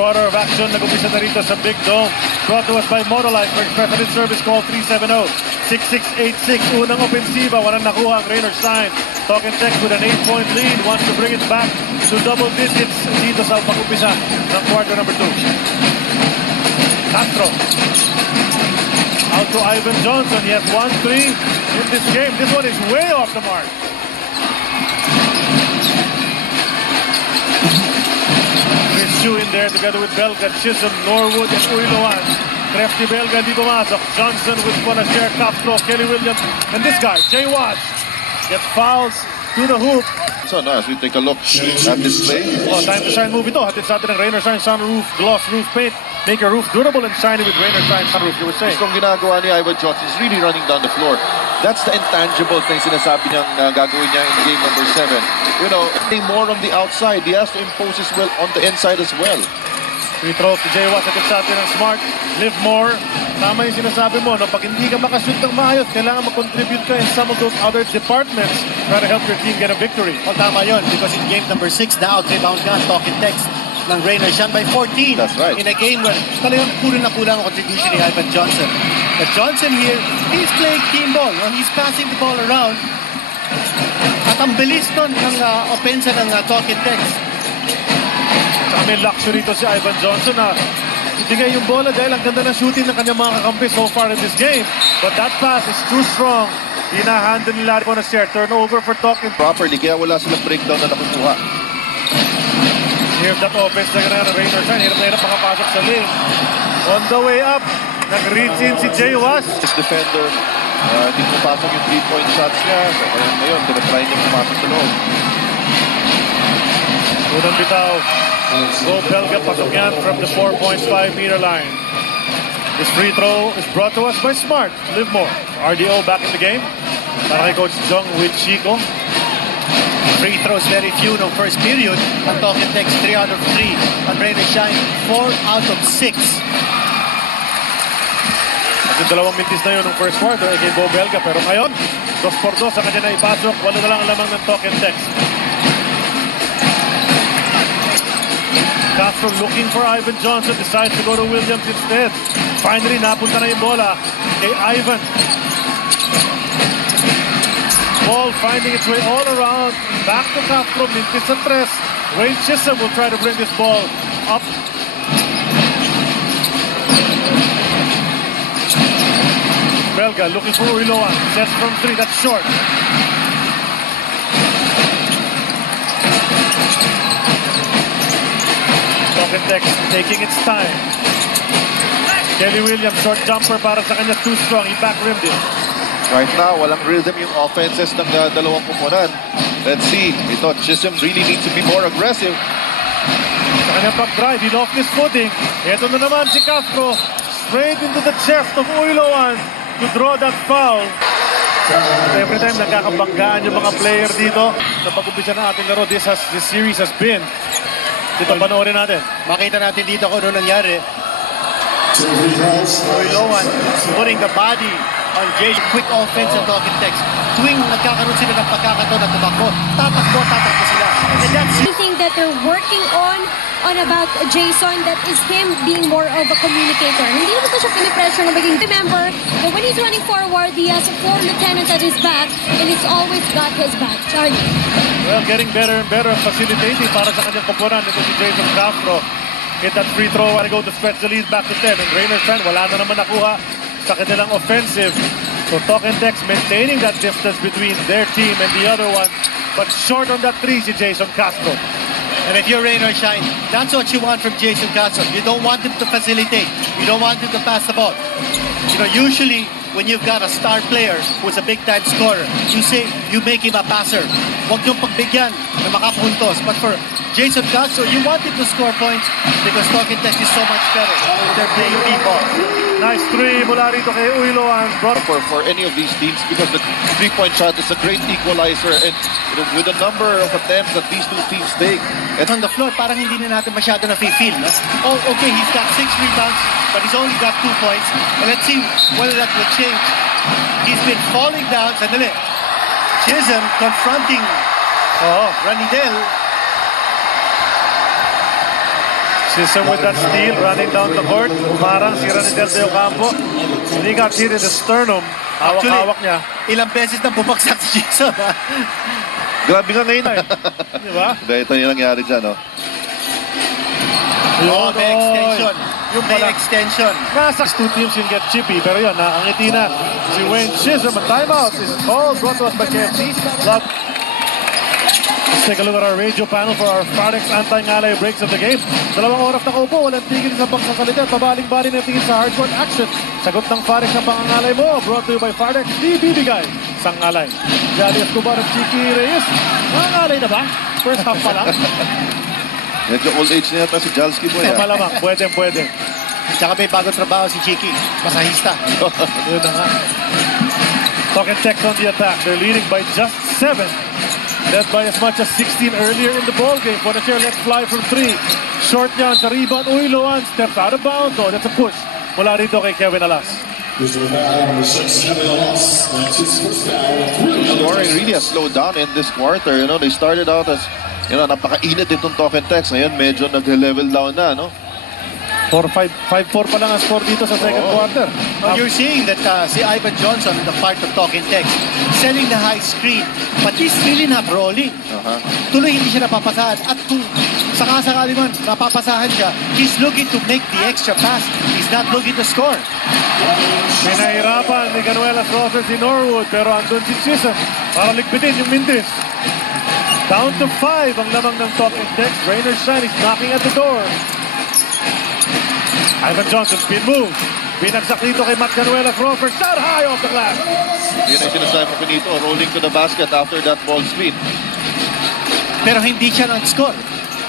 quarter of action, nag-umpisa na rito sa Big Dome. Brought to us by Motolife. First preference service call 370-6686. Unang ofensiva, walang nakuha ang Raynor Stein. Talk and text with an 8-point lead. Wants to bring it back to double digits dito sa pag-umpisa ng quarter number 2. Castro. Out to Ivan Johnson. He has 1-3 in this game. This one is way off the mark. Chu in there together with Belga, Chisholm, Norwood, and Uiloan. Crafty Belga, di pumasok. Johnson with Bonasher, Castro, Kelly Williams, and this guy, Jay Watts, gets fouls to the hoop. So now as we take a look at this play. Oh, time to shine move ito. Hatid sa atin ng Raynor Shine Sunroof, gloss roof paint. Make your roof durable and shiny with Raynor Shine Sunroof. You were saying. Itong ginagawa ni Ivan Johnson is really running down the floor. That's the intangible thing sinasabi niyang gagawin niya in game number 7. You know, playing more on the outside. He has to impose his will on the inside as well. Free throw to Jay Watts. Hatid sa atin ng Smart. Live more. Tama yung sinasabi mo, no? Pag hindi ka makashoot ng maayos, kailangan mag-contribute ka in some of those other departments try to help your team get a victory. O tama yun, because in game number 6, na-out-rebound ka, talk and text ng Raynor Shine by 14. That's right. In a game where talagang kulang na kulang ang contribution ni Ivan Johnson. But Johnson here, he's playing team ball. No? He's passing the ball around. At ang bilis nun ng opensa ng talk and text. Saka may luxury to si Ivan Johnson na itigay yung bola dahil ang ganda ng shooting ng kanyang mga kakampi so far in this game. But that pass is too strong. Hinahandle nila po na share. Turnover for Talking. Properly, kaya wala silang breakdown na nakukuha. Here's that offense na gano'n ng Raynor Shine. Hirap na hirap makapasok sa lane. On the way up, nag-reach in si Jay Watts. This defender, hindi pupasok yung 3-point shots niya. So, ngayon, tinatry niya pumasok sa loob. Unang bitaw. Go Belga, pasok yan from the 4.5-meter line. This free throw is brought to us by Smart. Live more. RDO back in the game. Para kay Coach Jong with Chico. Free throws very few no first period. Ang talk and text 3 out of 3. Ang Raynor Shine 4 out of 6. At yung dalawang mintis na yun ng first quarter ay kay Bo Belga. Pero ngayon, 2-2 sa kanya na ipasok. Wala na lang ang lamang ng talk and text. Castro looking for Ivan Johnson. Decides to go to Williams instead. Finally, napunta na yung bola kay Ivan. Ball finding its way all around. Back to Castro. Mintis sa tres. Wayne Chisholm will try to bring this ball up. Belga looking for Uiloan. Sets from 3. That's short. Talk and text taking its time. Kelly Williams, short jumper para sa kanya, too strong. He back-rimmed it. Right now, walang rhythm yung offenses ng dalawang kupunan. Let's see. Ito, Chisholm really needs to be more aggressive. Sa kanyang pag-drive, he lost his footing. Ito na naman si Castro. Straight into the chest of Uiloan to draw that foul. Every time nagkakabanggaan yung mga player dito sa pag-umpisa ng ating laro, this series has been. Dito, panoorin natin. Makita natin dito kung ano nangyari. Uiloan putting the body on Jay. Quick offense and talk and text. Tuwing nagkakaroon sila ng pagkakataon na tumakbo, tatakbo sila. And that's Anything that they're working on about Jason, that is him being more of a communicator. Hindi naman ko siya pinipressure na maging. Remember that when he's running forward, he has 4 lieutenants at his back, and he's always got his back. Sorry. Well, getting better and better at facilitating para sa kanyang komponan. Ito si Jason Castro. Hit that free throw and go to stretch the lead back to 10. And Raynor Shine, wala na naman nakuha sa kanilang offensive. So talk and text maintaining that distance between their team and the other one. But short on that 3 si Jason Castro. And if you're Raynor Shine, that's what you want from Jason Castro. You don't want him to facilitate. You don't want him to pass the ball. You know, usually when you've got a star player who's a big-time scorer, you make him a passer. Huwag niyong pagbigyan na makapuntos. But for Jason Castro, you want him to score points because talk and text is so much better. They're playing people. Nice 3 mula rito kay Uiloan. For any of these teams because the 3-point shot is a great equalizer and with the number of attempts that these two teams take. And on the floor, parang hindi na natin masyado na-feel. No? Oh, okay, he's got 6 rebounds, but he's only got 2 points. And let's see whether that will change. He's been falling down. Sandali. Chisholm confronting Ranidel. Si Sisson with that steal, running down the court. Parang si Ranidel de Ocampo. He got hit in the sternum. Hawak-hawak niya. Ilang beses na bumagsak si Jason. Grabe nga ngayon. Di ba? Ito yung nangyari dyan, no? Oh, may extension. Yung May pala. extension. Nasa two teams will get chippy. Pero yun, nakangiti na si Wayne Chisholm. A timeout is called. Brought to us by KFC. Let's take a look at our radio panel for our Fardex anti-ngalay breaks of the game. Dalawang oras na kaupo, walang tigil sa pagsasalita. Pabaling-baling na tingin sa hardcourt action. Sagot ng Fardex ang pangangalay mo. Brought to you by Fardex. Di bibigay sa ngalay. Jali Escobar at Chiqui Reyes. Nangalay na ba? First half pa lang. Medyo old age na yata si Jalski mo, ya. Malamang, pwede. Tsaka may bagong trabaho si Chiki. Masahista. Yun na nga. Talking text on the attack. They're leading by just 7. Led by as much as 16 earlier in the ballgame. Bonachero lets fly from 3. Short yan sa rebound. Uy, Luan steps out of bounds. Oh, that's a push. Mula rito kay Kevin Alas. Scoring really has slowed down in this quarter. You know, they started out as, you know, napakainit itong talk and text. Ngayon, medyo nag-level down na, no? 5-4 pa lang ang score dito sa second quarter. Well, you're seeing that si Ivan Johnson, the part of talking text, selling the high screen, but he's really not rolling. Tuloy hindi siya napapasahan. At kung sakasakali man napapasahan siya, he's looking to make the extra pass. He's not looking to score. Pinahirapan ni Canuelas Roses si Norwood, pero andun si Chisholm para ligpitin yung Mintis. Down to 5 ang lamang ng talking text. Rainer Shine is knocking at the door. Ivan Johnson, spin move. Binagsak dito kay Matt Canuelas Roses. Shot high off the glass. Yun ang sinasabi ko pinito, rolling to the basket after that ball screen. Pero hindi siya nag-score.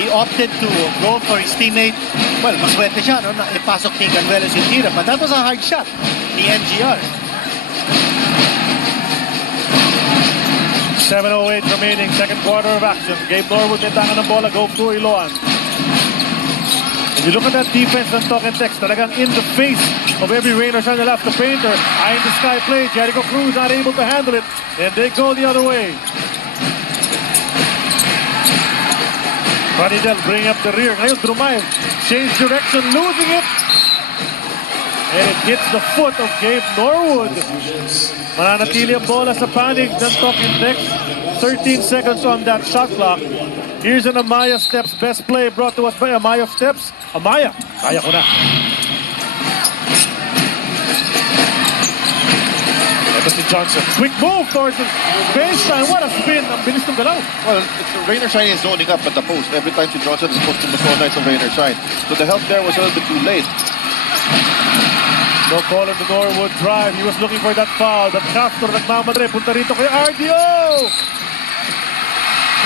He opted to go for his teammate. Well, maswerte siya, no? Na ipasok ni Canuelas yung tira. But that was a hard shot ni MGR. 7:08 remaining, second quarter of action. Gabe Norwood may tangan ng bola, go to Iloan. If you look at that defense ng Talk and Text, talagang in the face of every Rainer Shine left the painter. Eye in the sky play, Jericho Cruz not able to handle it, and they go the other way. Ranidel bring up the rear. Ngayon, Drumaev, change direction, losing it. And it hits the foot of Gabe Norwood. Mananatili ang bola sa panig ng Talk and Text. 13 seconds on that shot clock. Here's an Amaya Steps best play brought to us by Amaya Steps. Amaya, kaya ko na. Ito si Johnson. Quick move towards the baseline. What a spin. Ang bilis ng galaw. Well, Rainer Shine is zoning up at the post. Every time si Johnson is supposed to masona sa Rainer Shine. So the help there was a little bit too late. No call on the Norwood drive. He was looking for that foul. But Castro nagmamadre. Punta rito kay RDO.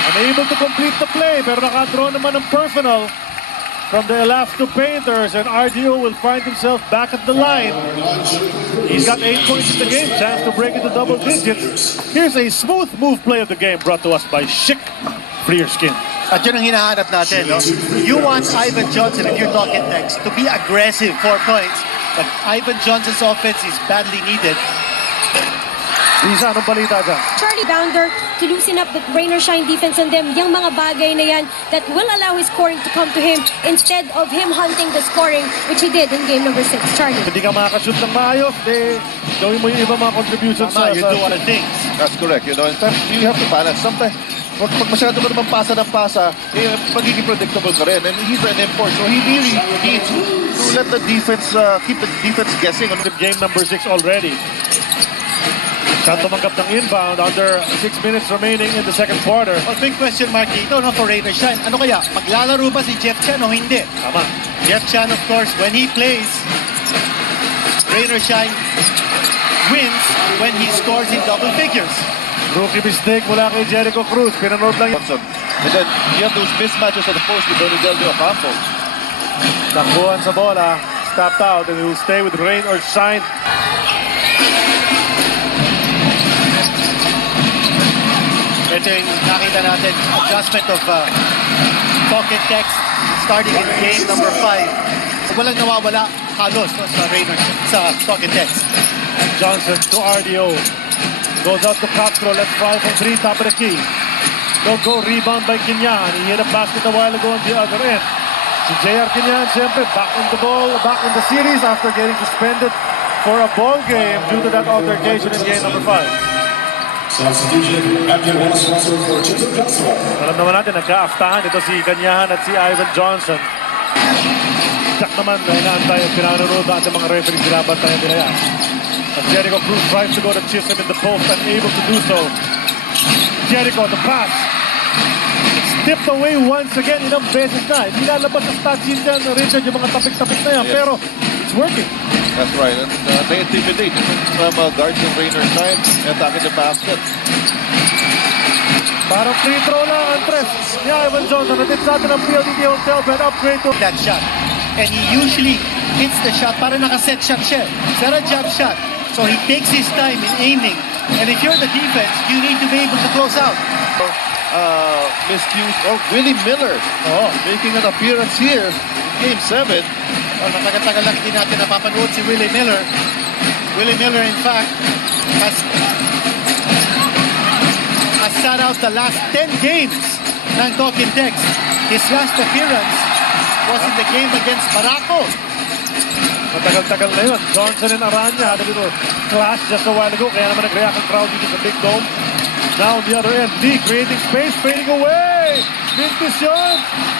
Unable to complete the play. Pero nakadraw naman ng personal from the Elafto Painters. And RDO will find himself back at the line. He's got 8 points in the game. Chance to break into double digits. Here's a smooth move play of the game brought to us by Schick. Free your skin. At yun ang hinahanap natin, no? You want Ivan Johnson, if you're talking text, to be aggressive 4 points. But Ivan Johnson's offense is badly needed. Lisa, anong balita dyan? Charlie Bounder to loosen up the Rainer Shine defense on them. Yung mga bagay na yan that will allow his scoring to come to him instead of him hunting the scoring, which he did in game number 6. Charlie. Hindi ka makakashoot ng maayos, gawin mo yung iba mga contributions sa... You do other things. That's correct. You know, in fact, you have to balance. Sometimes, pag masyado ka naman pasa ng pasa, magiging predictable ka rin. And he's an import. So he really needs to let the defense, keep the defense guessing on Game number 6 already. Saan tumanggap ng inbound under 6 minutes remaining in the second quarter. A big question mark dito, no, for Rainer Shine. Ano kaya? Maglalaro ba si Jeff Chan o hindi? Tama. Jeff Chan, of course, when he plays, Rainer Shine wins when he scores in double figures. Rookie mistake mula kay Jericho Cruz. Pinanood lang yun. Johnson. And then you have those mismatches at the post with Ranidel de Ocampo. Takbuhan sa bola. Stopped out and he will stay with Rain or Shine. Ito yung nakita natin, adjustment of talk and text starting in game number 5. Walang nawawala halos, no, sa Rainer, sa talk and text. Johnson to RDO. Goes out to Castro. Let's fly from 3, top of the key. Go rebound by Quinyan. He hit a basket a while ago on the other end. Si JR Kinyan, siyempre, back in the series after getting suspended for a ball game due to that altercation in game number 5. Alam naman natin, nagkaaftahan ito si Kanyahan at si Ivan Johnson. Jack naman na inaantay at pinanonood na ating mga referees binabantayan nila yan. As Jericho Cruz tries to go to Chisholm in the post, unable to do so. Jericho, the pass. It's tipped away once again, ilang beses na. Hindi lalabas sa stat sheet yan, Richard, yung mga tapik-tapik na yan. Yes. Pero it's working. That's right. And they intimidate from guards and Rainer's side, attacking the basket. Parang free throw lang, Andres. Ni Ivan Johnson, natin sa atin ang PLDT Hotel bed upgrade to That shot. And he usually hits the shot. Para nakaset shot siya. It's not a jump shot. So he takes his time in aiming. And if you're the defense, you need to be able to close out. Miscued. Oh, Willie Miller making an appearance here in Game 7. Well, matagal-tagal lang hindi natin napapanood si Willie Miller. Willie Miller, in fact, has sat out the last 10 games ng Talking Text. His last appearance was in the game against Barako. matagal-tagal na yun. Johnson and Aranya had a little clash just a while ago. Kaya naman nag-react ang crowd dito sa Big Dome. Now on the other end, Lee creating space, fading away. Vintis yun.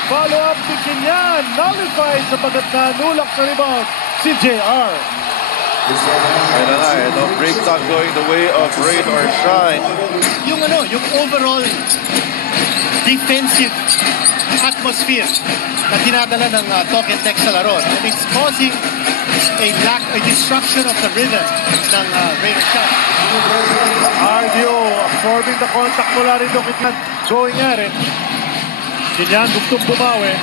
Follow up si Kinyan. Nullified sapagat na nulak sa rebound si JR. Ayun na nga, no? Break not going the way of rain or shine. Yung overall defensive atmosphere na dinadala ng Talking Text sa laro. And it's causing a disruption of the rhythm ng Raider shot. RDO absorbing the contact mula rin doon Kinyan. Going at it. Kinyan gustong bumawi.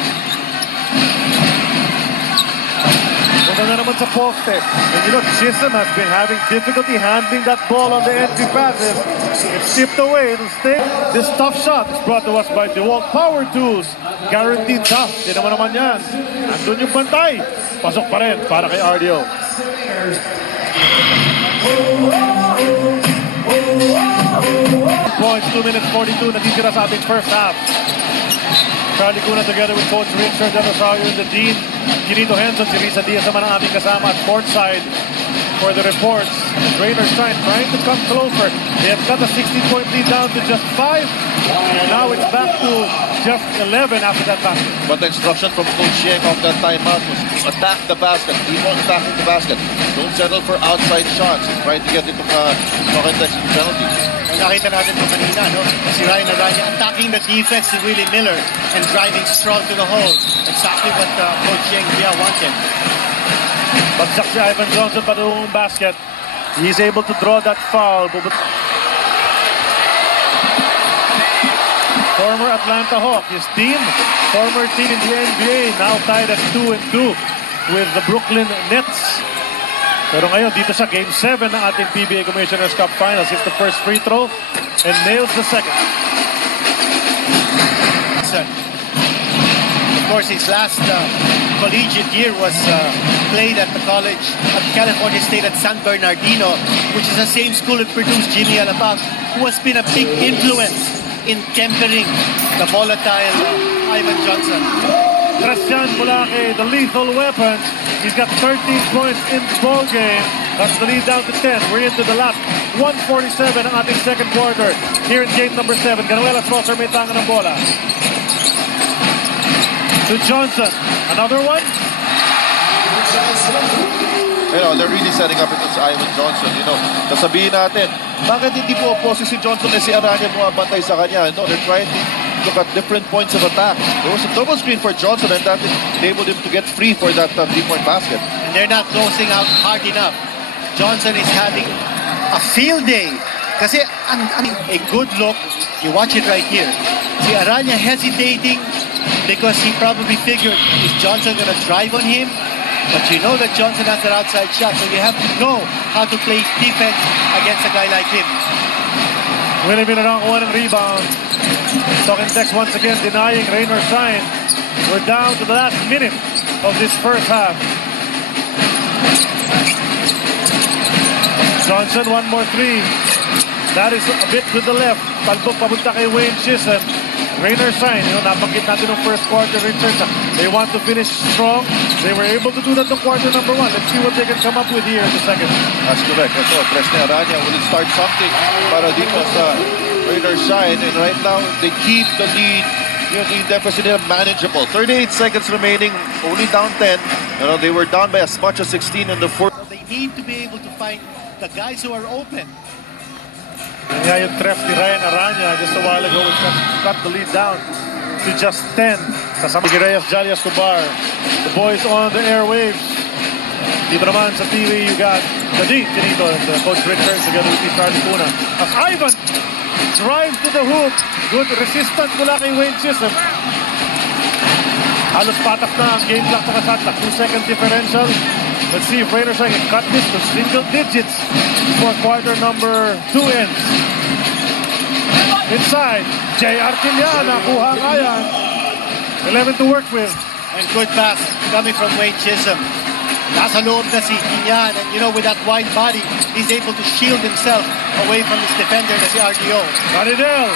Punta na naman sa poste. And you know, Chisholm has been having difficulty handling that ball on the entry passes. It's tipped away. It'll stay. This tough shot is brought to us by DeWalt Power Tools. Guaranteed tough. Hindi naman yan. Andun yung bantay. Pasok pa rin para kay RDO. Points, 2 minutes 42 natitira sa ating first half. Charlie Cuna together with Coach Richard Rosario and the Dean. Ginito Henson, si Risa Diaz naman ang aming kasama at courtside for the reports. Raiders trying to come closer. They have cut a 16-point lead down to just 5. And now it's back to just 11 after that basket. But the instruction from Coach Yeng of that timeout was attack the basket. Keep on attacking the basket. Don't settle for outside shots. Try to get into Talking Text penalty. Nakita natin ito kanina, no? Si Ryan Aranya attacking the defense to Willie Miller and driving strong to the hole. Exactly what Coach Yeng wanted. Bagsak si Ivan Johnson patungong basket. He's able to draw that foul. Former Atlanta Hawk, his team, former team in the NBA, now tied at 2-2 with the Brooklyn Nets. Pero ngayon, dito sa Game 7 ng ating PBA Commissioner's Cup Finals. Hits the first free throw and nails the second. Of course, his last collegiate year was played at the college at California State at San Bernardino, which is the same school that produced Jimmy Alabang, who has been a big influence in tempering the volatile Ivan Johnson. Christian mula kay the lethal weapon. He's got 13 points in the ball game. That's the lead down to 10. We're into the last 1:47 ang ating second quarter here in game number 7. Ganuelas Rosser may tanga ng bola. To Johnson. Another one. You know, they're really setting up against Ivan Johnson. You know, nasabihin natin, bakit hindi po opposite si Johnson na si Aranya bumabantay sa kanya? No, they're trying to look at different points of attack. There was a double screen for Johnson and that enabled him to get free for that 3-point basket. And they're not closing out hard enough. Johnson is having a field day. Kasi a good look, you watch it right here. Si Aranya hesitating because he probably figured, is Johnson going to drive on him? But you know that Johnson has an outside shot, so you have to know how to play defense against a guy like him. Willie Miller nakakuha ng rebound. Talking Text once again denying rain or shine. We're down to the last minute of this first half. Johnson, one more three. That is a bit to the left. Palbok papunta kay Wayne Chisholm. Rainer sign, nabanggit natin ng first quarter, Richard. They want to finish strong. They were able to do that in quarter number 1. Let's see what they can come up with here in the second. That's correct. Ito, tres ni Aranya. Will it start something para dito sa Raiders side? And right now, they keep the lead. Yung deficit nila manageable. 38 seconds remaining, only down 10. They were down by as much as 16 in the fourth. They need to be able to find the guys who are open. Kaya yung tref ni Ryan Aranya just a while ago, which cut the lead down to just 10. Kasama si Reyes Jali Escobar. The boys on the airwaves. Dito naman sa TV, you got the Dean Tinito and Coach Richards together with Charlie Cuna. As Ivan drives to the hoop. Good resistance mula kay Wayne Chisholm. Halos patak na ang game clock sa shot clock. 2-second differential. Let's see if Raiders can cut this to single digits before quarter number 2 ends. Inside, J. Artilla, nakuha ang Ayan. 11 to work with. And good pass coming from Wayne Chisholm. Nasa loob na si Kinyan, and with that wide body, he's able to shield himself away from his defender na si RDO. Maridel,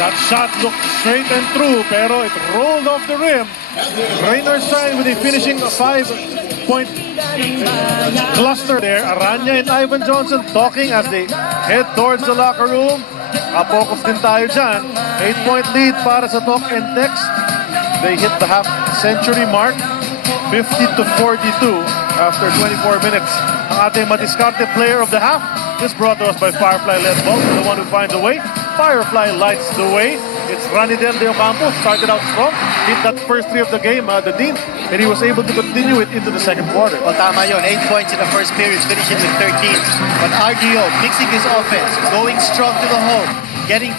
that shot looked straight and true, pero it rolled off the rim. Raiders side with a finishing 5-point cluster there. Aranya and Ivan Johnson talking as they head towards the locker room. Focus din tayo dyan. 8-point lead para sa talk and text. They hit the half-century mark. 50-42 after 24 minutes. Ang ating madiscarded player of the half is brought to us by Firefly led ball. The one who finds a way. Firefly lights the way. It's Ranidel De Ocampo. Started out strong. Hit that first 3 of the game, the Dean. And he was able to continue it into the second quarter. O tama yun, 8 points in the first period, finishing with 13. But RDO mixing his offense, going strong to the hole, getting